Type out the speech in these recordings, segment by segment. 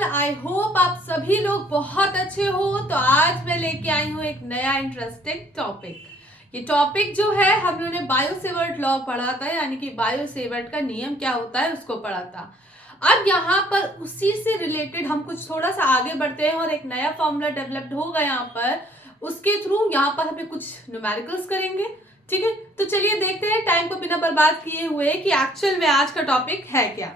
Everyone, I hope आप सभी लोग बहुत अच्छे हो। तो आज मैं लेके आई हूँ एक नया इंटरेस्टिंग टॉपिक। ये टॉपिक जो है हम लोगों ने बायोसेवर्ट लॉ पढ़ा था, यानी कि बायोसेवर्ट का नियम क्या होता है उसको पढ़ा था। अब यहाँ पर उसी से रिलेटेड हम कुछ थोड़ा सा आगे बढ़ते हैं और एक नया फॉर्मूला डेवलप्ड होगा यहाँ पर। उसके थ्रू यहाँ पर हमें कुछ न्यूमेरिकल्स करेंगे। ठीक है, तो चलिए देखते हैं टाइम को बिना बर्बाद किए हुए कि एक्चुअल में आज का टॉपिक है क्या।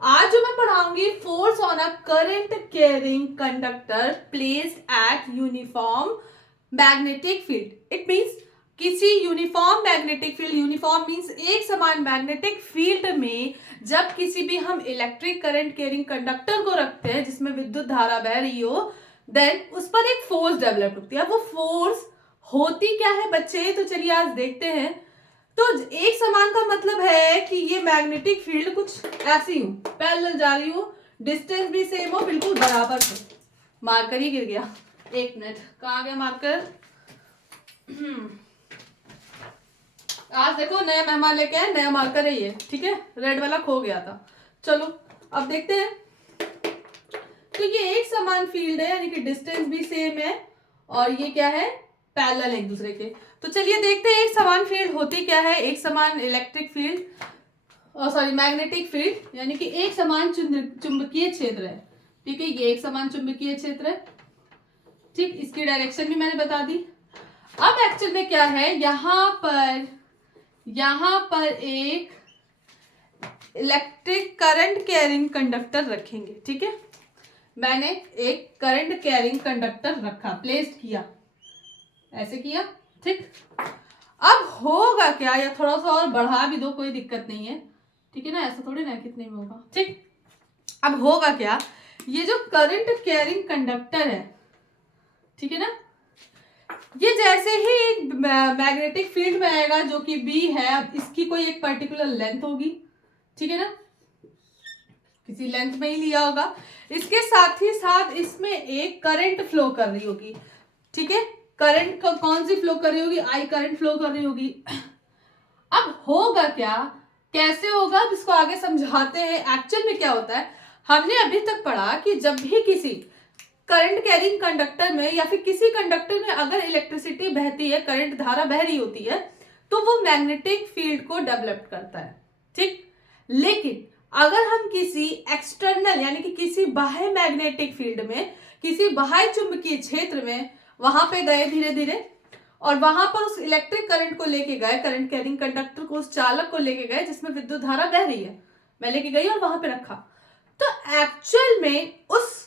आज जो मैं पढ़ाऊंगी, force on a current carrying conductor placed at uniform magnetic field. It means किसी uniform magnetic field, uniform means एक समान मैग्नेटिक फील्ड में जब किसी भी हम इलेक्ट्रिक करंट कैरिंग कंडक्टर को रखते हैं जिसमें विद्युत धारा बह रही हो, देन उस पर एक फोर्स डेवलप होती है। वो फोर्स होती क्या है बच्चे, तो चलिए आज देखते हैं। तो एक समान का मतलब है कि ये मैग्नेटिक फील्ड कुछ ऐसी हो, पैरेलल जा रही हो, डिस्टेंस भी सेम हो, बिल्कुल बराबर हो। मार्कर ही गिर गया, एक मिनट, कहाँ गया मार्कर? आज देखो नया मेहमान लेके आए, नया मार्कर है ये। ठीक है, रेड वाला खो गया था। चलो अब देखते हैं। तो ये एक समान फील्ड है, यानी कि डिस्टेंस भी सेम है और ये क्या है, पैरेलल एक दूसरे के। तो चलिए देखते हैं एक समान फील्ड होती क्या है। एक समान electric field, sorry magnetic field, यानी कि एक समान चुंबकीय क्षेत्र है। ठीक है, ये एक समान चुंबकीय क्षेत्र है। ठीक, इसकी डायरेक्शन भी मैंने बता दी। अब एक्चुअल में क्या है, यहां पर एक इलेक्ट्रिक करंट कैरिंग कंडक्टर रखेंगे। ठीक है, मैंने एक करंट कैरिंग कंडक्टर रखा, प्लेस्ड किया, ऐसे किया। ठीक, अब होगा क्या, या थोड़ा सा और बढ़ा भी दो, कोई दिक्कत नहीं है। ठीक है ना, ऐसा थोड़ी ना कितने में होगा। ठीक, अब होगा क्या, ये जो करंट कैरिंग कंडक्टर है, ठीक है ना, ये जैसे ही मैग्नेटिक फील्ड में आएगा जो कि बी है, अब इसकी कोई एक पर्टिकुलर लेंथ होगी। ठीक है ना, किसी लेंथ में ही लिया होगा। इसके साथ ही साथ इसमें एक करंट फ्लो कर रही होगी। ठीक है, करंट का कौन सी फ्लो कर रही होगी, आई करंट फ्लो कर रही होगी। अब होगा क्या, कैसे होगा, इसको आगे समझाते हैं। एक्चुअल में क्या होता है, हमने अभी तक पढ़ा कि जब भी किसी करंट कैरिंग कंडक्टर में या फिर किसी कंडक्टर में अगर इलेक्ट्रिसिटी बहती है, करंट धारा बह रही होती है, तो वो मैग्नेटिक फील्ड को डेवलप करता है। ठीक, लेकिन अगर हम किसी एक्सटर्नल यानी कि किसी बाह्य मैग्नेटिक फील्ड में, किसी बाह्य चुंबकीय क्षेत्र में वहां पे गए धीरे धीरे, और वहां पर उस इलेक्ट्रिक करंट को लेके गए, करंट कैरिंग कंडक्टर को, उस चालक को लेके गए जिसमें विद्युत धारा बह रही है, मैं लेके गई और वहां पे रखा, तो एक्चुअल में उस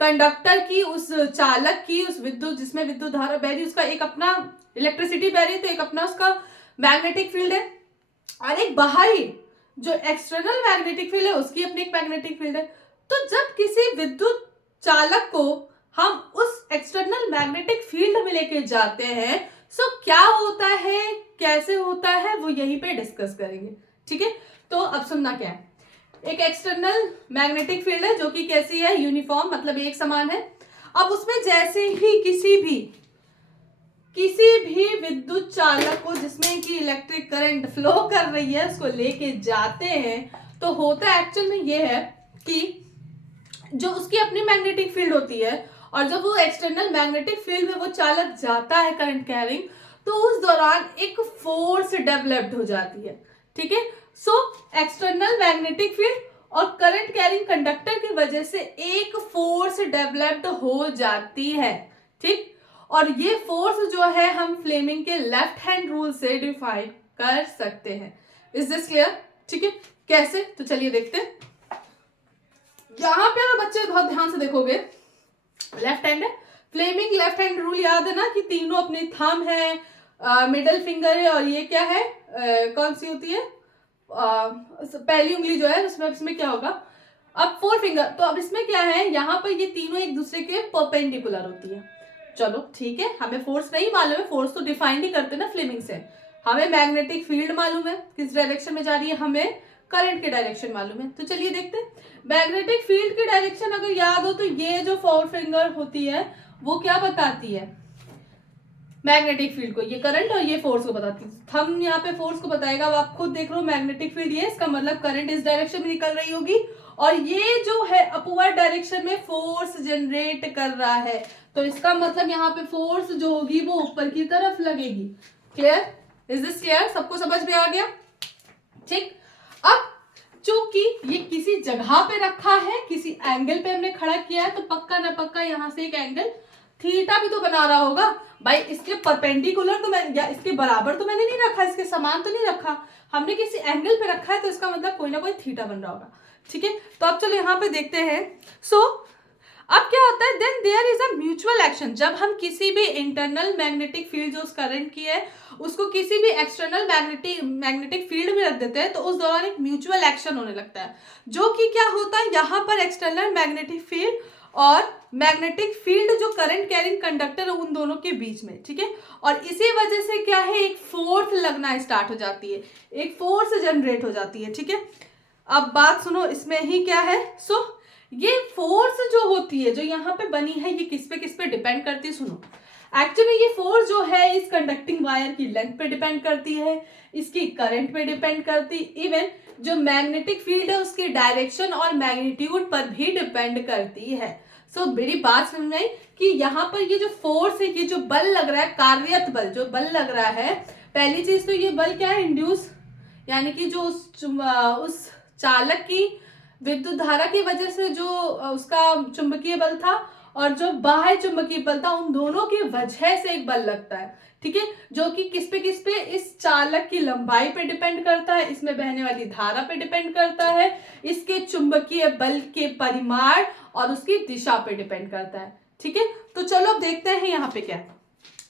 कंडक्टर की, उस चालक की, उस विद्युत जिसमें विद्युत धारा बह रही है, उसका एक अपना इलेक्ट्रिसिटी बह रही है, तो एक अपना उसका मैग्नेटिक फील्ड है, और एक बाहरी जो एक्सटर्नल मैग्नेटिक फील्ड है उसकी अपनी एक मैग्नेटिक फील्ड है। तो जब किसी विद्युत चालक को हम उस एक्सटर्नल मैग्नेटिक फील्ड में लेके जाते हैं, सो क्या होता है, कैसे होता है, वो यहीं पे डिस्कस करेंगे। ठीक है, तो अब सुनना क्या है। एक एक्सटर्नल मैग्नेटिक फील्ड है जो कि कैसी है, यूनिफॉर्म, मतलब एक समान है। अब उसमें जैसे ही किसी भी विद्युत चालक को जिसमें कि इलेक्ट्रिक करंट फ्लो कर रही है उसको लेके जाते हैं, तो होता एक्चुअल में ये है कि जो उसकी अपनी मैग्नेटिक फील्ड होती है, और जब वो एक्सटर्नल मैग्नेटिक फील्ड में वो चालक जाता है करंट कैरिंग, तो उस दौरान एक फोर्स डेवलप्ड हो जाती है। ठीक है, सो एक्सटर्नल मैग्नेटिक फील्ड और करंट कैरिंग कंडक्टर की वजह से एक फोर्स डेवलप्ड हो जाती है। ठीक, और ये फोर्स जो है हम फ्लेमिंग के लेफ्ट हैंड रूल से डिफाइन कर सकते हैं। Is this clear? ठीक है, कैसे, तो चलिए देखते हैं। यहां पे अगर बच्चे बहुत ध्यान से देखोगे, लेफ्ट हैंड है, फ्लेमिंग लेफ्ट हैंड रूल याद है ना कि तीनों अपने थंब है, मिडल फिंगर है, और ये क्या है, कौन सी होती है, पहली उंगली जो है, इसमें क्या होगा, अब फोर फिंगर। तो अब इसमें क्या है, यहाँ पर ये तीनों एक दूसरे के परपेंडिकुलर होती है। चलो ठीक है, हमें फोर्स नहीं मालूम है, फोर्स तो डिफाइन ही करते ना फ्लेमिंग से। हमें मैग्नेटिक फील्ड मालूम है किस डायरेक्शन में जा रही है, हमें करंट की डायरेक्शन मालूम है। तो चलिए देखते हैं, मैग्नेटिक फील्ड की डायरेक्शन अगर याद हो तो ये जो फोर फिंगर होती है वो क्या बताती है, मैग्नेटिक फील्ड को, ये करंट और ये फोर्स को बताती है। थंब यहाँ पे फोर्स को बताएगा, अब आप खुद देख रहे हो मैग्नेटिक फील्ड ये, इसका मतलब करंट इस डायरेक्शन में निकल रही होगी और ये जो है अपवर्ड डायरेक्शन में फोर्स जनरेट कर रहा है, तो इसका मतलब यहाँ पे फोर्स जो होगी वो ऊपर की तरफ लगेगी। क्लियर? Is this clear? सबको समझ में आ गया? ठीक। अब चूंकि ये किसी जगह पे रखा है, किसी एंगल पे हमने खड़ा किया है, तो पक्का ना पक्का यहाँ से एक एंगल थीटा भी तो बना रहा होगा भाई। इसके परपेंडिकुलर तो मैं, या इसके बराबर तो मैंने नहीं रखा, इसके समान तो नहीं रखा, हमने किसी एंगल पे रखा है, तो इसका मतलब कोई ना कोई थीटा बन रहा होगा। ठीक है, तो अब चलो यहाँ पे देखते हैं। सो अब क्या होता है, then there is a mutual action. जब हम किसी भी इंटरनल मैग्नेटिक फील्ड जो उस करंट की है उसको किसी भी एक्सटर्नल मैग्नेटिक फील्ड में रख देते हैं, तो उस दौरान एक म्यूचुअल एक्शन होने लगता है, जो कि क्या होता है, यहाँ पर एक्सटर्नल मैग्नेटिक फील्ड और मैग्नेटिक फील्ड जो करंट कैरिंग कंडक्टर है उन दोनों के बीच में। ठीक है, और इसी वजह से क्या है, एक फोर्स लगना स्टार्ट हो जाती है, एक फोर्स जनरेट हो जाती है। ठीक है, अब बात सुनो, इसमें ही क्या है, सो ये फोर्स जो होती है, जो यहाँ पे बनी है, ये किस पे डिपेंड करती है? सुनो, एक्चुअली ये फोर्स जो है इस कंडक्टिंग वायर की लेंथ पे डिपेंड करती है, इसकी करंट पे डिपेंड करती, इवन जो मैग्नेटिक फील्ड है उसकी डायरेक्शन और मैग्नीट्यूड पर भी डिपेंड करती है। सो मेरी बात समझ में आई कि यहाँ पर ये जो फोर्स है, ये जो बल लग रहा है, कार्यरत बल जो बल लग रहा है, पहली चीज तो ये बल क्या है, इंड्यूस, यानी कि जो उस चालक की विद्युत धारा की वजह से जो उसका चुंबकीय बल था और जो बाह्य चुंबकीय बल था, उन दोनों की वजह से एक बल लगता है। ठीक है, जो कि किस पे, इस चालक की लंबाई पे डिपेंड करता है, इसमें बहने वाली धारा पे डिपेंड करता है, इसके चुंबकीय बल के परिमाण और उसकी दिशा पे डिपेंड करता है। ठीक है, तो चलो अब देखते हैं यहाँ पे क्या।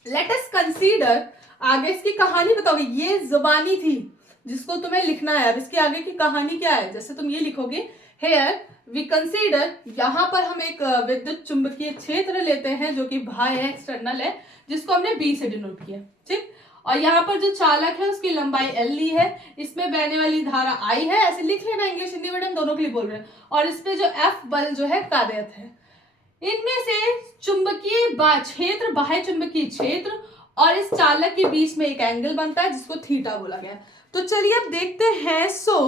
लेट अस कंसीडर, आगे इसकी कहानी बताओगे, ये जुबानी थी जिसको तुम्हें लिखना है। अब इसके आगे की कहानी क्या है, जैसे तुम ये लिखोगे, हेयर वी कंसीडर, यहाँ पर हम एक विद्युत चुंबकीय क्षेत्र लेते हैं जो कि बाह्य है, एक्सटर्नल है, जिसको हमने बी से डिनोट किया। ठीक, और यहाँ पर जो चालक है उसकी लंबाई एल ली है, इसमें बहने वाली धारा आई है, ऐसे लिख लेना, इंग्लिश हिंदी मीडियम दोनों के लिए बोल रहे हैं, और इस पे जो एफ बल जो है कार्यरत है। इनमें से चुंबकीय क्षेत्र, बाह्य चुंबकीय क्षेत्र और इस चालक के बीच में एक एंगल बनता है जिसको थीटा बोला गया। तो चलिए अब देखते हैं। So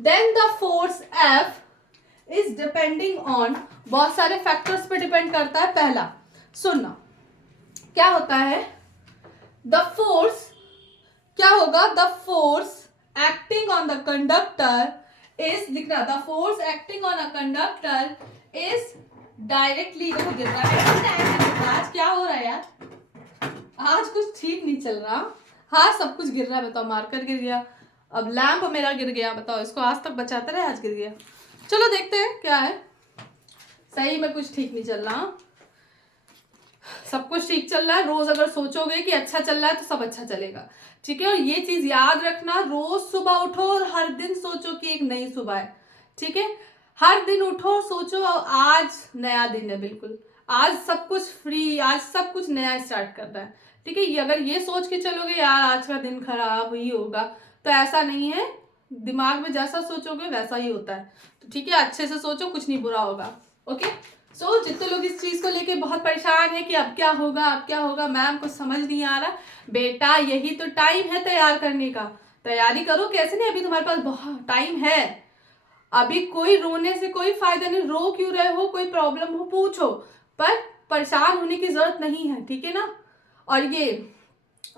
then the force F is depending on, बहुत सारे फैक्टर्स पे डिपेंड करता है। पहला सुनना, क्या होता है, द फोर्स, क्या होगा, the force acting on the conductor is, लिखना, the force acting on a conductor is directly, देखो गिर रहा है, आज क्या हो रहा है यार, आज कुछ ठीक नहीं चल रहा। हाँ सब कुछ गिर रहा है, बताओ, मार्कर गिर गया, अब लैंप मेरा गिर गया, बताओ, इसको आज तक बचाते रहे, आज गिर गया। चलो देखते हैं क्या है, सही में कुछ ठीक नहीं चल रहा, सब कुछ ठीक चल रहा है। रोज अगर सोचोगे कि अच्छा चल रहा है तो सब अच्छा चलेगा। ठीक है, और ये चीज याद रखना, रोज सुबह उठो और हर दिन सोचो कि एक नई सुबह है। ठीक है, हर दिन उठो, सोचो आज नया दिन है, बिल्कुल आज सब कुछ फ्री, आज सब कुछ नया स्टार्ट करना है। ठीक है, अगर ये सोच के चलोगे यार आज का दिन खराब ही होगा, तो ऐसा नहीं है, दिमाग में जैसा सोचोगे वैसा ही होता है। तो ठीक है, अच्छे से सोचो, कुछ नहीं बुरा होगा। ओके, सो जितने लोग इस चीज को लेके बहुत परेशान है कि अब क्या होगा, अब क्या होगा, मैम कुछ समझ नहीं आ रहा, बेटा यही तो टाइम है तैयार करने का, तैयारी करो। कैसे नहीं, अभी तुम्हारे पास बहुत टाइम है, अभी कोई रोने से कोई फायदा नहीं, रो क्यों रहे हो, कोई प्रॉब्लम हो पूछो, पर परेशान होने की जरूरत नहीं है। ठीक है ना, और ये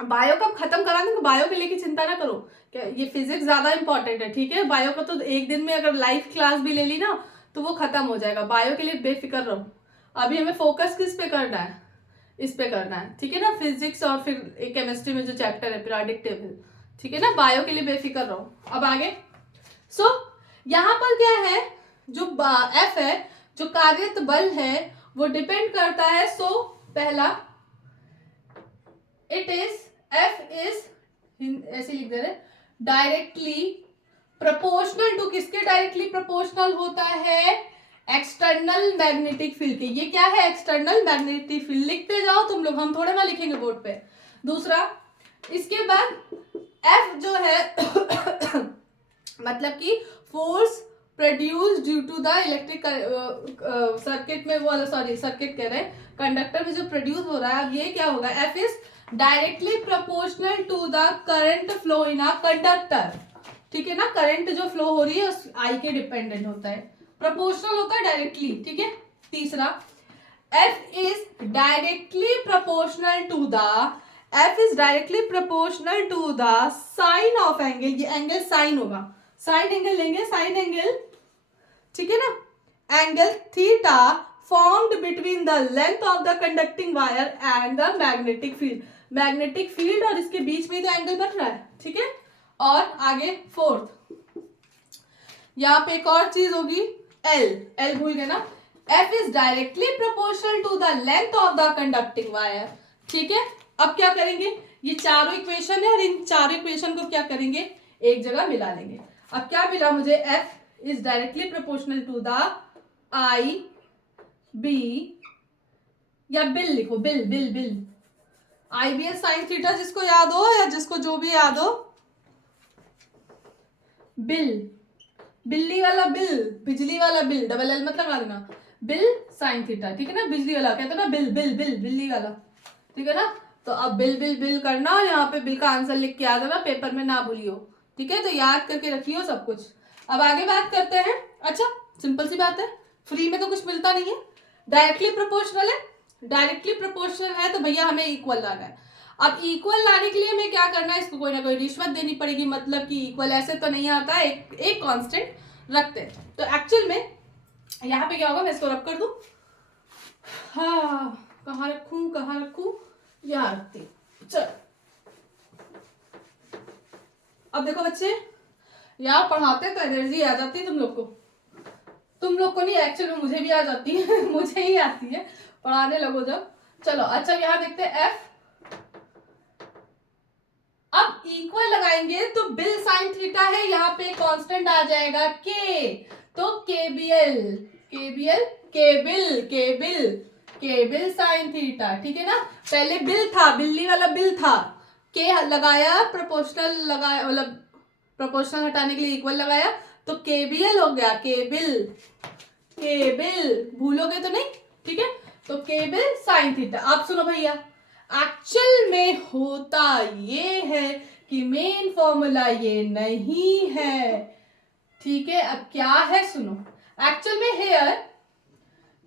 बायो कब खत्म करा देंगे, बायो के लेके चिंता ना करो, क्या ये फिजिक्स ज्यादा इंपॉर्टेंट है। ठीक है, बायो का तो एक दिन में अगर लाइव क्लास भी ले ली ना तो वो खत्म हो जाएगा, बायो के लिए बेफिक्र रहो। अभी हमें फोकस किस पे करना है, इस पे करना है। ठीक है ना, फिजिक्स और फिर केमिस्ट्री में जो चैप्टर है पीरियोडिक टेबल। ठीक है ना, बायो के लिए बेफिक्र रहो। अब आगे, सो यहाँ पर क्या है, जो एफ है, जो कार्यरत बल है, वो डिपेंड करता है। सो पहला, इट इज, एफ इज, ऐसे लिख दे रहे, डायरेक्टली प्रोपोर्शनल टू, किसके डायरेक्टली प्रोपोर्शनल होता है, एक्सटर्नल मैग्नेटिक फील्ड के। ये क्या है, एक्सटर्नल मैग्नेटिक फील्ड, लिखते जाओ तुम लोग, हम थोड़ा ना लिखेंगे बोर्ड पे। दूसरा, इसके बाद एफ जो है मतलब कि force produce due to the electric circuit में, वो सॉरी सर्किट कह रहे हैं, कंडक्टर में जो प्रोड्यूस हो रहा है। अब ये क्या होगा, F is directly proportional to the current flow in a conductor. ठीक है ना, करंट जो फ्लो हो रही है उस आई के डिपेंडेंट होता है। प्रोपोर्शनल होता है डायरेक्टली, ठीक है। तीसरा, F is directly proportional to the sine of angle, ये एंगल साइन होगा, साइन एंगल लेंगे, साइन एंगल, ठीक है ना, angle theta formed between the length of the conducting wire and the magnetic field, magnetic field और इसके बीच में तो एंगल बन रहा है, ठीक है। और आगे फोर्थ, यहाँ पे एक और चीज होगी, एल भूल गए ना, F is directly proportional to the length of the conducting wire, ठीक है। अब क्या करेंगे, ये चारों इक्वेशन है और इन चारों इक्वेशन को क्या करेंगे, एक जगह मिला लेंगे। अब क्या मिला मुझे, F is directly proportional to the I B, या बिल लिखो, बिल IBS साइन थीटा, जिसको याद हो या जिसको जो भी याद हो, बिल्ली वाला बिल, बिजली वाला बिल, डबल एल मतलब लगा देना, बिल साइन थीटा, ठीक है ना, बिजली वाला कहते हैं ना, बिल बिल्ली वाला, ठीक है ना। तो अब बिल करना और यहाँ पे बिल का आंसर लिख के आ जाना, पेपर में ना भूलियो, ठीक है। तो याद करके रखियो सब कुछ। अब आगे बात करते हैं, अच्छा सिंपल सी बात है, फ्री में तो कुछ मिलता नहीं है, डायरेक्टली प्रोपोर्शनल है, डायरेक्टली प्रोपोर्शनल है तो भैया हमें इक्वल लाना है। अब इक्वल लाने के लिए हमें क्या करना है, इसको कोई ना कोई रिश्वत देनी पड़ेगी, मतलब कि इक्वल ऐसे तो नहीं आता, एक कांस्टेंट रखते हैं। तो एक्चुअल में यहाँ पे क्या होगा, मैं इसको रख कर दूं, हाँ कहाँ रखूं, यहाँ रखती हूँ, चल। अब देखो बच्चे, यहाँ पढ़ाते तो एनर्जी आ जाती है तुम लोग को नहीं, एक्चुअल में मुझे भी आ जाती है मुझे ही आती है, पढ़ाने लगो जब। चलो अच्छा, यहाँ देखते हैं F, अब इक्वल लगाएंगे तो बिल साइन थीटा है, यहाँ पे कांस्टेंट आ जाएगा K, तो केबिल साइन थीटा, ठीक है ना। पहले बिल था, बिल्ली वाला बिल था, के लगाया, प्रोपोर्शनल लगाया, मतलब प्रोपोर्शनल हटाने के लिए इक्वल लगाया, तो केबीएल हो गया, केबिल भूलोगे तो नहीं, ठीक है। तो केबिल साइन थीटा। आप सुनो भैया, एक्चुअल में होता ये है कि मेन फॉर्मूला ये नहीं है, ठीक है। अब क्या है सुनो, एक्चुअल में हेयर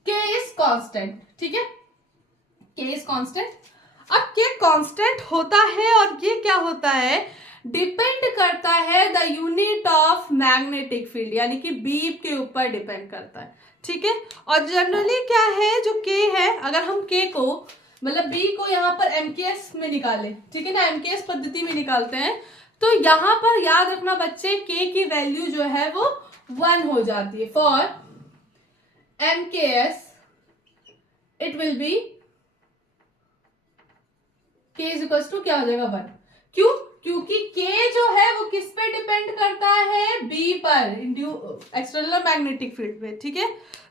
K इज कांस्टेंट, ठीक है, K इज कांस्टेंट। अब K कांस्टेंट होता है और ये क्या होता है, डिपेंड करता है the unit of magnetic field, यानी कि बीप के ऊपर डिपेंड करता है, ठीक है। और जनरली क्या है, जो K है, अगर हम K को मतलब B को यहाँ पर MKS में निकाले, ठीक है ना, MKS पद्धति में निकालते हैं, तो यहाँ पर याद रखना बच्चे, K की वैल्यू जो है वो 1 हो जाती है। For MKS it will be K is equals to क्या हो जाएगा 1, क्यों, क्योंकि K जो है वो किस पे डिपेंड करता है, B पर, एक्सटर्नल मैग्नेटिक फील्ड पे, ठीक है।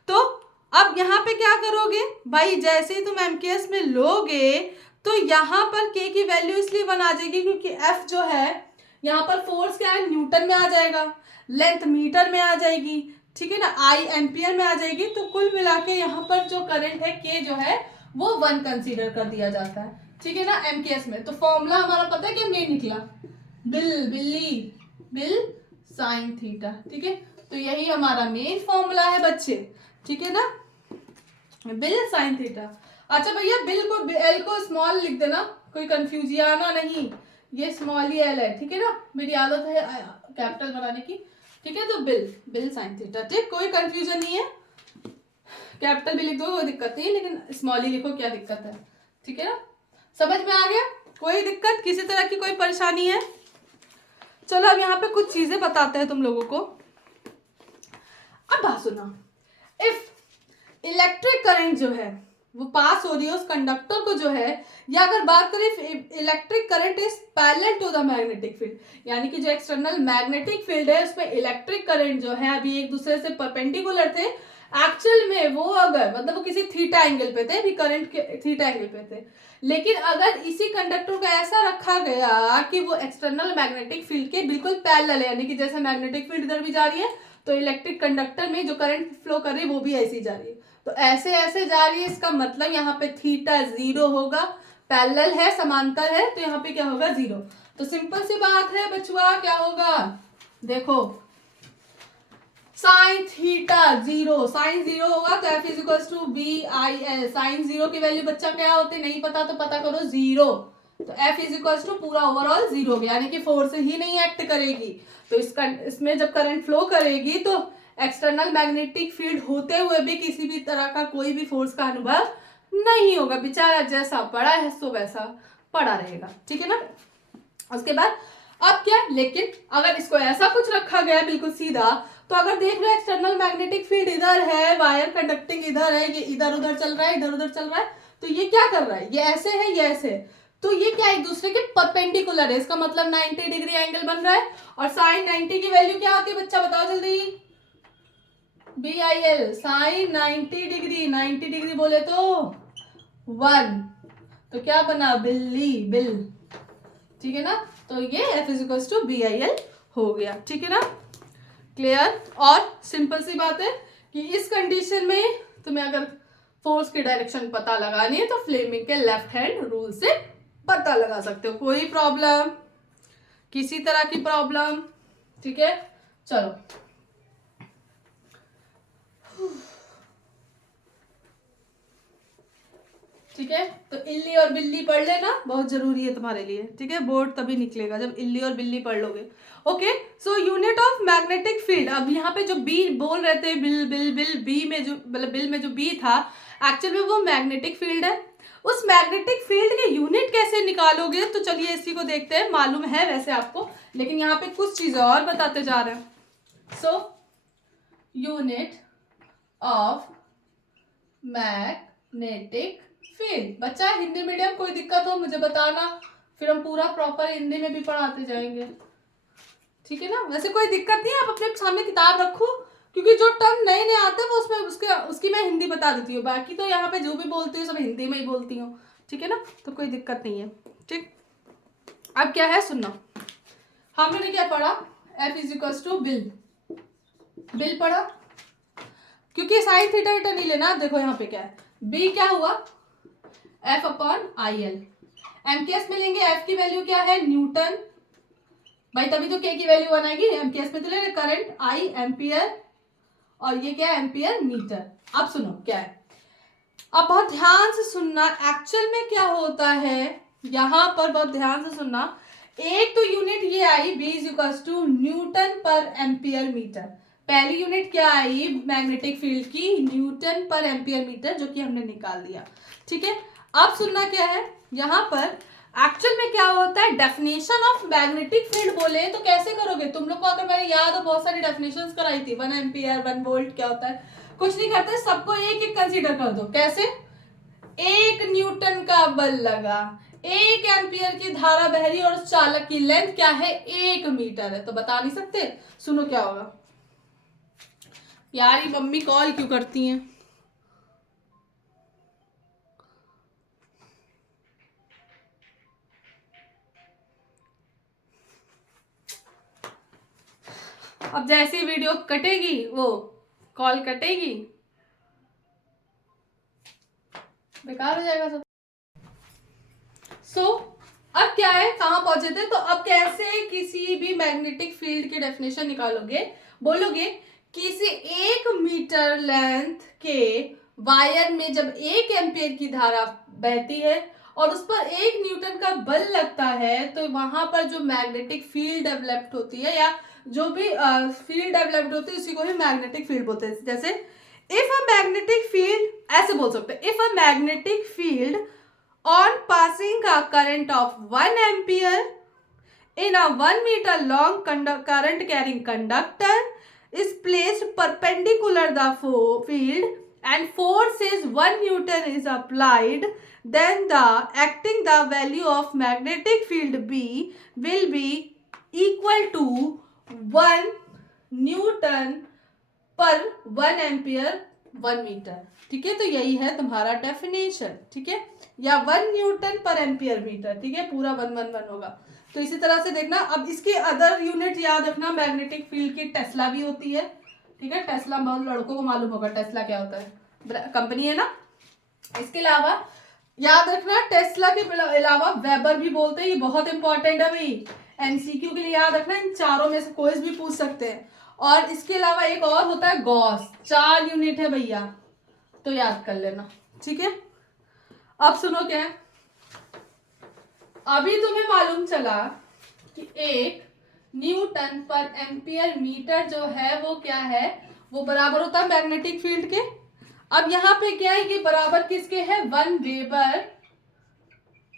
तो अब यहाँ पे क्या करोगे भाई, जैसे ही तुम MKS में लोगे तो यहाँ पर K की वैल्यू इसलिए 1 आ जाएगी क्योंकि F जो है यहाँ पर फोर्स क्या है, न्यूटन में आ जाएगा, लेंथ मीटर में आ जाएगी, ठीक है ना, I एम्पियर में आ जाएगी। तो कुल मिला के यहाँ पर जो करंट है K जो है वो 1 कंसीडर कर दिया जाता है, ठीक है ना, MKS में। तो फॉर्मूला हमारा पता है कि ये निकला, बिल साइन थीटा, ठीक है। तो यही हमारा मेन फॉर्मूला है बच्चे, ठीक है ना, बिल साइन थीटा। अच्छा भैया, बिल को एल को स्मॉल लिख देना, कोई कंफ्यूजियाना नहीं, ये स्मॉल ही एल है, ठीक है ना, मेरी आदत है कैपिटल बनाने की, ठीक है। तो बिल साइन थीटा, ठीक, कोई कंफ्यूजन नहीं है, कैपिटल भी लिख दो कोई दिक्कत नहीं, लेकिन स्मॉल ही लिखो, क्या दिक्कत है, ठीक है ना। समझ में आ गया, कोई दिक्कत, किसी तरह की कोई परेशानी है। चलो अब यहाँ पे कुछ चीजें बताते हैं तुम लोगों को। अब बात सुना, इफ इलेक्ट्रिक करंट जो है वो पास हो रही है उस कंडक्टर को जो है, या अगर बात करें electric current is parallel to the magnetic field, यानी कि जो एक्सटर्नल मैग्नेटिक फील्ड है उसमें इलेक्ट्रिक करंट जो है अभी एक दूसरे से परपेंडिकुलर थे, एक्चुअल में वो अगर मतलब वो किसी थीटा एंगल पे थे, अभी करंट के थीटा एंगल पे थे, लेकिन अगर इसी कंडक्टर को ऐसा रखा गया कि वो एक्सटर्नल मैग्नेटिक फील्ड के बिल्कुल पैरेलल है, यानी कि जैसे मैग्नेटिक फील्ड इधर भी जा रही है तो इलेक्ट्रिक कंडक्टर में जो करंट फ्लो कर रही है वो भी ऐसी जा रही है, तो ऐसे ऐसे जा रही है, इसका मतलब यहाँ पे थीटा 0 होगा, पैरेलल है, समांतर है, तो यहाँ पे क्या होगा 0। तो सिंपल सी बात है बचुआ, क्या होगा, देखो साइन थीटा 0, साइन 0 होगा तो F is equal to BIL। Sine 0 की वैल्यू बच्चा क्या होती है, नहीं पता तो पता करो, 0। तो F इज इक्वल टू पूरा ओवरऑल 0 हो गया, यानी कि फोर्स ही नहीं एक्ट करेगी। तो इसमें जब करंट फ्लो करेगी तो एक्सटर्नल मैग्नेटिक फील्ड होते हुए भी किसी भी तरह का कोई भी फोर्स का अनुभव नहीं होगा। बेचारा जैसा पड़ा है सो वैसा पड़ा रहेगा, ठीक है ना। उसके बाद अब क्या, लेकिन अगर इसको ऐसा कुछ रखा गया बिल्कुल सीधा, तो अगर देख रहे एक्सटर्नल मैग्नेटिक फील्ड इधर है, वायर कंडक्टिंग इधर है, ये इधर उधर चल रहा है, इधर उधर चल रहा है, तो ये क्या कर रहा है, ये ऐसे है, ये ऐसे है, तो ये क्या एक दूसरे के परपेंडिकुलर है। इसका मतलब 90 डिग्री एंगल बन रहा है। और साइन 90 की वैल्यू क्या होती है बच्चा, बताओ जल्दी। BIL साइन 90 डिग्री, 90 डिग्री बोले तो 1, तो क्या बना, बिल्ली, बिल, ठीक है ना। तो ये F is equal to BIL हो गया, ठीक है ना, क्लियर। और सिंपल सी बात है कि इस कंडीशन में तुम्हें अगर फोर्स की डायरेक्शन पता लगानी है तो फ्लेमिंग के लेफ्ट हैंड रूल से पता लगा सकते हो। कोई प्रॉब्लम, किसी तरह की प्रॉब्लम, ठीक है। चलो ठीक है, तो इल्ली और बिल्ली पढ़ लेना, बहुत जरूरी है तुम्हारे लिए, ठीक है। बोर्ड तभी निकलेगा जब इल्ली और बिल्ली पढ़ लोगे। Okay, so unit of magnetic field. अब यहाँ पे जो बी बोल रहे थे, बिल बिल बिल, बी में जो मतलब बिल में जो बी था, एक्चुअल में वो मैग्नेटिक फील्ड है। उस मैग्नेटिक फील्ड के यूनिट कैसे निकालोगे, तो चलिए इसी को देखते हैं। मालूम है वैसे आपको, लेकिन यहाँ पे कुछ चीजें और बताते जा रहे हैं। So unit of magnetic field, बच्चा हिंदी मीडियम कोई दिक्कत हो मुझे बताना, फिर हम पूरा प्रॉपर हिंदी में भी पढ़ाते जाएंगे, ठीक है ना। वैसे कोई दिक्कत नहीं है, आप अपने सामने किताब रखो, क्योंकि जो टर्म नए नए आते हैं वो उसमें उसकी मैं हिंदी बता देती हूँ, बाकी तो यहाँ पे जो भी बोलती हूँ सब हिंदी में ही बोलती हूँ, ठीक है ना, तो कोई दिक्कत नहीं है, ठीक। अब क्या है सुनना, हमने क्या पढ़ा, F is equal to BIL, BIL पढ़ा, क्योंकि साइन थीटा वीटा नहीं लेना। देखो यहाँ पे क्या है, बी क्या हुआ, F अपॉन IL। एमकेएस में लेंगे, F की वैल्यू क्या है, न्यूटन, भाई तभी तो K की वैल्यू बनाएगी। एमकेएस में तो ले रहे करंट, I एम्पियर, और ये क्या है, एम्पियर मीटर। अब सुनो क्या है, अब बहुत ध्यान से सुनना, एक्चुअल में क्या होता है यहां पर, बहुत ध्यान से सुनना। एक तो यूनिट ये आई B is equal to newton per ampere meter. पहली यूनिट क्या आई मैग्नेटिक फील्ड की, न्यूटन पर एम्पियर मीटर, जो कि हमने निकाल दिया, ठीक है। अब सुनना क्या है, यहां पर एक्चुअल में क्या होता है, डेफिनेशन ऑफ मैग्नेटिक फील्ड बोले तो कैसे करोगे तुम लोग को, अगर मैंने याद हो बहुत सारी डेफिनेशंस कराई थी, 1 एम्पियर 1 वोल्ट क्या होता है, कुछ नहीं करते, सबको एक एक कंसीडर कर दो। कैसे, 1 न्यूटन का बल लगा, 1 एम्पियर की धारा बह रही, और उस चालक की लेंथ क्या है, 1 मीटर है, तो बता नहीं सकते। सुनो क्या होगा, यार ये मम्मी कॉल क्यों करती हैं, अब जैसी वीडियो कटेगी वो कॉल कटेगी, बेकार हो जाएगा सब। सो अब क्या है, कहां पहुंचे थे, तो अब कैसे किसी भी मैग्नेटिक फील्ड की डेफिनेशन निकालोगे, बोलोगे किसी 1 मीटर लेंथ के वायर में जब 1 एम्पियर की धारा बहती है और उस पर 1 न्यूटन का बल लगता है, तो वहां पर जो मैग्नेटिक फील्ड डेवलप्ड होती है, या जो भी फील्ड डेवलप्ड होती है, उसी को ही मैग्नेटिक फील्ड बोलते हैं। जैसे इफ अ मैग्नेटिक फील्ड, ऐसे बोल सकते हैं, if a magnetic field on passing a current of 1 ampere in a 1 meter long current carrying conductor is placed perpendicular the field and force is 1 Newton is applied, then the value of magnetic field B will be equal to 1 Newton पर 1 ampere 1 metre, ठीक है। तो यही है तुम्हारा definition, ठीक है, या 1 न्यूटन पर एम्पियर मीटर, ठीक है, पूरा 1 होगा। तो इसी तरह से देखना। अब इसके अदर यूनिट याद रखना, मैग्नेटिक फील्ड की टेस्ला भी होती है, ठीक है, टेस्ला बहुत लड़कों को मालूम होगा टेस्ला क्या होता है, कंपनी है ना। इसके अलावा याद रखना, टेस्ला के अलावा वेबर भी बोलते हैं, ये बहुत इंपॉर्टेंट है भाई, एमसीक्यू के लिए याद रखना, इन चारों में से कोई भी पूछ सकते हैं। और इसके अलावा एक और होता है गॉस, 4 यूनिट है भैया, तो याद कर लेना, ठीक है। अब सुनो क्या है, अभी तुम्हें मालूम चला कि एक न्यूटन पर एम्पियर मीटर जो है वो क्या है, वो बराबर होता है मैग्नेटिक फील्ड के। अब यहाँ पे क्या है, ये बराबर किसके है, 1 वेबर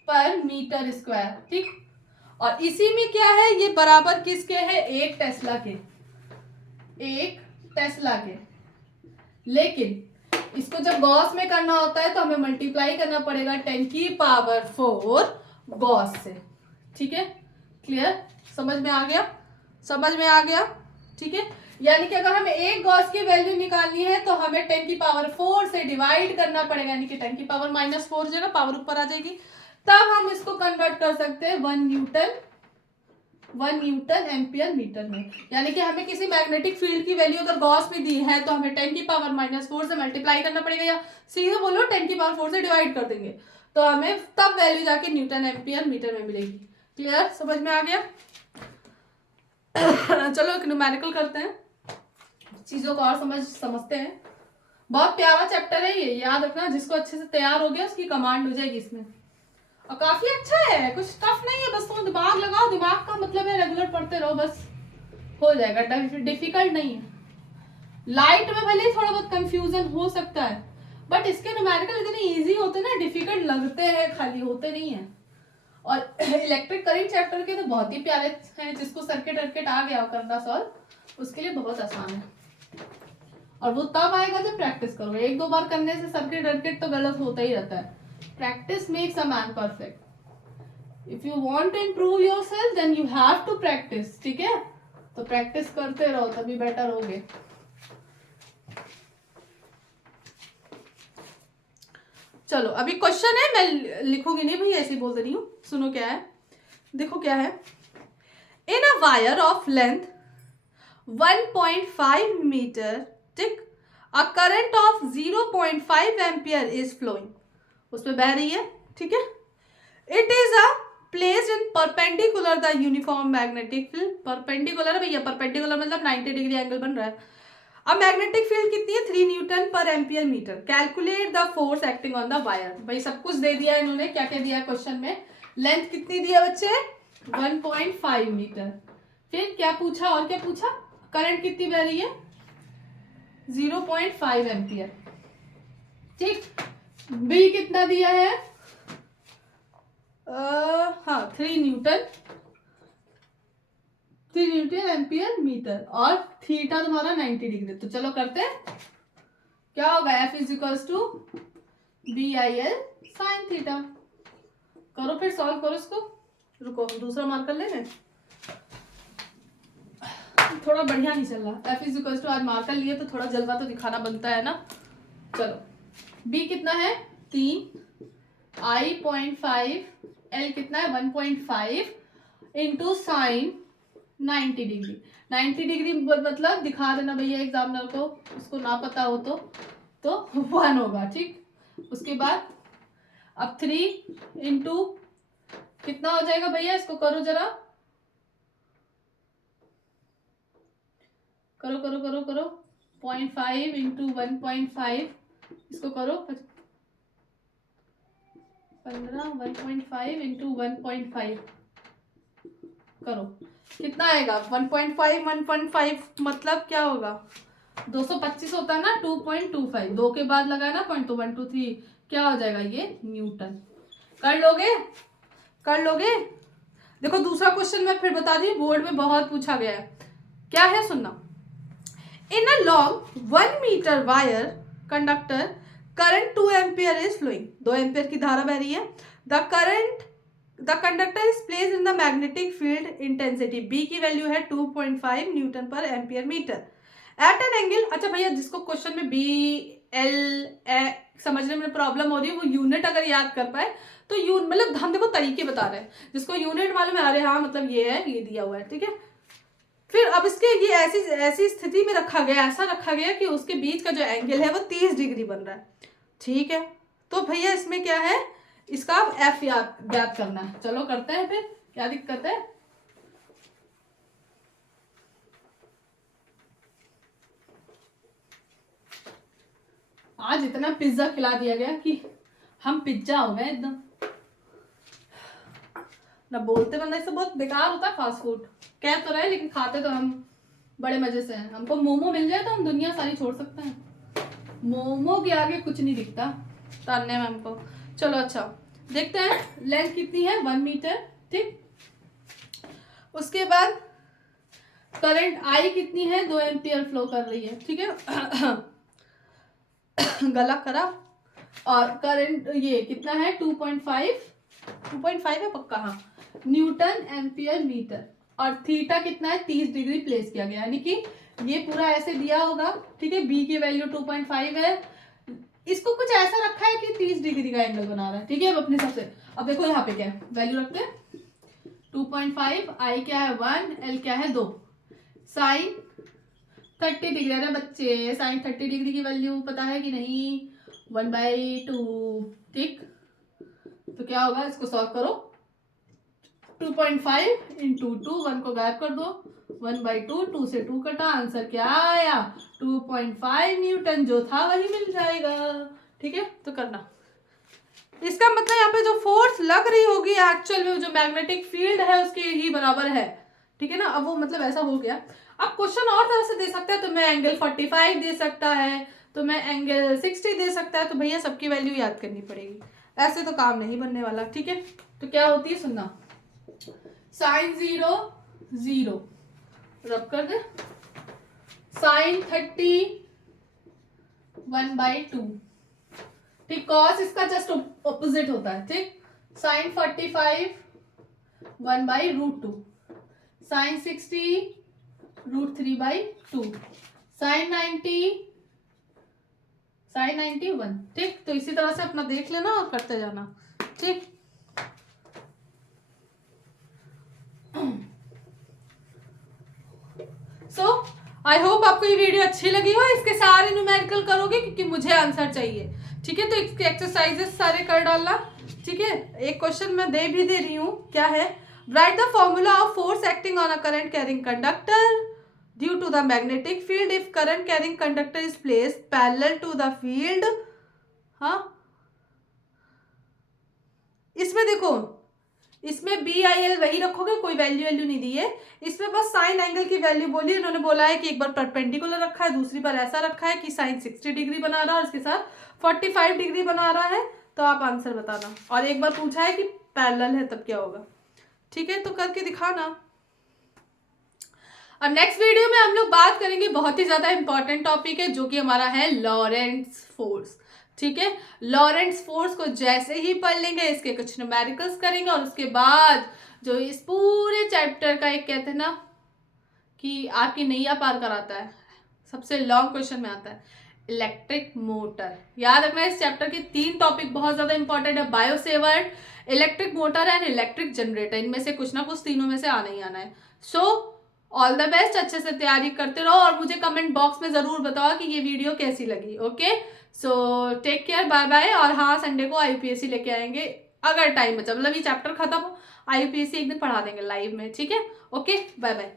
पर मीटर स्क्वायर, ठीक। और इसी में क्या है, ये बराबर किसके है, 1 टेस्ला के, 1 टेस्ला के। लेकिन इसको जब गॉस में करना होता है तो हमें मल्टीप्लाई करना पड़ेगा 10⁴ गॉस से, ठीक है। क्लियर, समझ में आ गया, समझ में आ गया, ठीक है। यानी कि अगर हमें एक गॉस की वैल्यू निकालनी है तो हमें 10⁴ से डिवाइड करना पड़ेगा, यानी कि 10⁻⁻4 जगह पावर ऊपर आ जाएगी, तब हम इसको कन्वर्ट कर सकते हैं 1 न्यूटन एम्पियर मीटर में। यानी कि हमें किसी मैग्नेटिक फील्ड की वैल्यू अगर गॉस में दी है तो हमें 10⁻⁻4 से मल्टीप्लाई करना पड़ेगा, या सीधे बोलो 10⁻4 से डिवाइड कर देंगे, तो हमें तब वैल्यू जाके न्यूटन एम्पियर मीटर में मिलेगी। क्लियर, समझ में आ गया। चलो एक न्यूमेरिकल करते हैं, चीजों को और समझते हैं। बहुत प्यारा चैप्टर है ये, याद रखना, जिसको अच्छे से तैयार हो गया उसकी कमांड हो जाएगी इसमें, और काफी अच्छा है, कुछ टफ नहीं है, बस तुम दिमाग लगाओ, दिमाग का मतलब है रेगुलर पढ़ते रहो, बस हो जाएगा, डिफिकल्ट नहीं है। लाइट में भले थोड़ा बहुत कंफ्यूजन हो सकता है, बट इसके न्यूमेरिकल इतने इजी होते हैं ना, डिफिकल्ट लगते हैं खाली, होते नहीं है। और इलेक्ट्रिक करंट चैप्टर के तो बहुत ही प्यारे हैं, जिसको सर्किट वर्किट आ गया करना सॉल्व, उसके लिए बहुत आसान है। और वो तब आएगा जब प्रैक्टिस करोगे, 1-2 बार करने से सर्किट वर्किट तो गलत होता ही रहता है। Practice makes a man perfect. If you want to improve yourself then you have to practice, ठीक है। तो प्रैक्टिस करते रहो तभी बेटर होगे। चलो अभी क्वेश्चन है, मैं लिखूंगी नहीं भैया, ऐसे बोल दे रही हूँ, सुनो क्या है, देखो क्या है। In a wire of length 1.5 metre, ठीक, a current of 0.5 ampere is flowing, उसमें बह रही है, ठीक है। It is a placed in perpendicular the uniform magnetic field, perpendicular है भैया, परपेंडिकुलर मतलब 90 डिग्री एंगल बन रहा है। अब मैग्नेटिक फील्ड कितनी है, 3 newton per ampere meter, calculate the force acting on the wire. भाई सब कुछ दे दिया इन्होंने, क्या क्या दिया क्वेश्चन में, लेंथ कितनी दी है बच्चे, 1.5 मीटर, फिर क्या पूछा, और क्या पूछा, करंट कितनी बह रही है, 0.5 एम्पियर, ठीक। बी कितना दिया है, हाँ 3 न्यूटन एम्पियर मीटर, और थीटा तुम्हारा 90 डिग्री। तो चलो करते हैं, क्या होगा, F = BIL sin थीटा। करो फिर सॉल्व करो इसको, रुको दूसरा मार्कर ले लें, थोड़ा बढ़िया नहीं चल रहा। F = आज मार्कर लिए तो थोड़ा जलवा तो दिखाना बनता है ना। चलो B कितना है, 3, I 0.5, L कितना है 1.5 इंटू साइन 90 डिग्री। 90 डिग्री मतलब दिखा देना भैया एग्जामिनर को, उसको ना पता हो तो 1 होगा, ठीक। उसके बाद अब 3 इंटू कितना हो जाएगा भैया, इसको करो जरा, करो करो करो करो, 0.5 इंटू 1.5, इसको करो 15, 1.5 इंटू 1.5 करो, कितना आएगा 1.5 1.5 मतलब क्या होगा, 225 होता है ना, 2.25, 2 के बाद लगाया ना पॉइंट, तो 1 2 3 क्या हो जाएगा, ये न्यूटन। कर लोगे, कर लोगे। देखो दूसरा क्वेश्चन मैं फिर बता दी, बोर्ड में बहुत पूछा गया है, क्या है सुनना। In a long 1 metre wire conductor current 2 ampere is flowing, 2 ampere की धारा बह रही है। The conductor is placed in the magnetic field intensity, B की वैल्यू है 2.5 newton per ampere metre at an angle. अच्छा भैया जिसको क्वेश्चन में बी एल समझने में प्रॉब्लम हो रही है, वो यूनिट अगर याद कर पाए तो मतलब हम देखो तरीके बता रहे हैं, जिसको यूनिट मालूम है, अरे हाँ मतलब ये है, ये दिया हुआ है, ठीक है। फिर अब इसके ये ऐसी स्थिति में रखा गया, ऐसा रखा गया कि उसके बीच का जो एंगल है वो 30 डिग्री बन रहा है, ठीक है। तो भैया इसमें क्या है, इसका एफ याद करना है। चलो करते हैं फिर, क्या दिक्कत है। आज इतना पिज्जा खिला दिया गया कि हम पिज्जा हो गए एकदम। ना बोलते बंदा इससे बहुत बेकार होता है फास्ट फूड, कह तो रहे लेकिन खाते तो हम बड़े मजे से हैं। हमको मोमो मिल जाए तो हम दुनिया सारी छोड़ सकते हैं, मोमो के आगे कुछ नहीं दिखता तलने में हमको। चलो अच्छा देखते हैं लेंथ कितनी है, 1 मीटर, ठीक। उसके बाद करंट आई कितनी है, 2 एम्पियर फ्लो कर रही है, ठीक है। गला खराब। और करंट ये कितना है, 2.5 है पक्का, हाँ, न्यूटन एम्पियर मीटर। और थीटा कितना है, 30 डिग्री प्लेस किया गया, यानी कि ये पूरा ऐसे दिया होगा, ठीक है। बी की वैल्यू 2.5 है, इसको कुछ ऐसा रखा है कि 30 डिग्री का एंगल बना रहा है, ठीक है। अब अपने हिसाब से अब देखो यहाँ पे क्या है, वैल्यू रखते हैं 2.5, आई क्या है 1, एल क्या है 2, साइन 30 डिग्री। अरे बच्चे साइन 30 डिग्री की वैल्यू पता है कि नहीं, 1/2, ठीक। तो क्या होगा, इसको सॉल्व करो, 2.5 इंटू 2, 1 को गायब कर दो, 1/2, 2 से 2 कटा, आंसर क्या आया 2.5 न्यूटन, जो था वही मिल जाएगा, ठीक है। तो करना, इसका मतलब यहाँ पे जो फोर्स लग रही होगी एक्चुअल में जो मैग्नेटिक फील्ड है उसके ही बराबर है, ठीक है ना। अब वो मतलब ऐसा हो गया। अब क्वेश्चन और तरह से दे सकता है, तो मैं एंगल 45 दे सकता है, तो मैं एंगल 60 दे सकता है, तो भैया सबकी वैल्यू याद करनी पड़ेगी, ऐसे तो काम नहीं बनने वाला, ठीक है। तो क्या होती है सुनना, साइन 0 0 रब कर दे, साइन 30 1/2, ठीक। कॉस इसका जस्ट ऑपोजिट होता है, ठीक। साइन 45 1/√2, साइन 60 √3/2, साइन 91, ठीक। तो इसी तरह से अपना देख लेना और करते जाना, ठीक। सो आई होप आपको ये वीडियो अच्छी लगी हो। इसके सारे न्यूमेरिकल करोगे क्योंकि मुझे आंसर चाहिए, ठीक है। तो इसके एक्सरसाइजेस सारे कर डालना, ठीक है। एक क्वेश्चन मैं दे रही हूँ, क्या है, write the formula of force acting on a current carrying conductor due to the magnetic field if current carrying conductor is placed parallel to the field. हाँ, इसमें देखो, इसमें बी आई एल वही रखोगे, कोई वैल्यू नहीं दी है इसमें, बस साइन एंगल की वैल्यू बोली। उन्होंने बोला है कि एक बार परपेंडिकुलर रखा है, दूसरी बार ऐसा रखा है कि साइन 60 डिग्री बना रहा है और इसके साथ 45 डिग्री बना रहा है, तो आप आंसर बताना। और एक बार पूछा है कि पैरेलल है तब क्या होगा, ठीक है। तो करके दिखाना। अब नेक्स्ट वीडियो में हम लोग बात करेंगे, बहुत ही ज्यादा इंपॉर्टेंट टॉपिक है जो कि हमारा है लॉरेंट्ज फोर्स, ठीक है। लॉरेंट्ज फोर्स को जैसे ही पढ़ लेंगे, इसके कुछ न्यूमेरिकल्स करेंगे और उसके बाद जो इस पूरे चैप्टर का एक कहते हैं ना कि आपकी नैया पार कराता है, सबसे लॉन्ग क्वेश्चन में आता है इलेक्ट्रिक मोटर। याद रखना इस चैप्टर के 3 टॉपिक बहुत ज्यादा इंपॉर्टेंट है, Biot Savart, electric motor and electric generator. इनमें से कुछ ना कुछ तीनों में से आना ही आना है। सो ऑल द बेस्ट, अच्छे से तैयारी करते रहो और मुझे कमेंट बॉक्स में जरूर बताओ कि ये वीडियो कैसी लगी, okay. So take care, bye bye. और हाँ, संडे को IUPAC लेके आएंगे अगर टाइम बचा, मतलब ये चैप्टर खत्म हो, IUPAC एक दिन पढ़ा देंगे लाइव में, ठीक है। Okay, bye bye.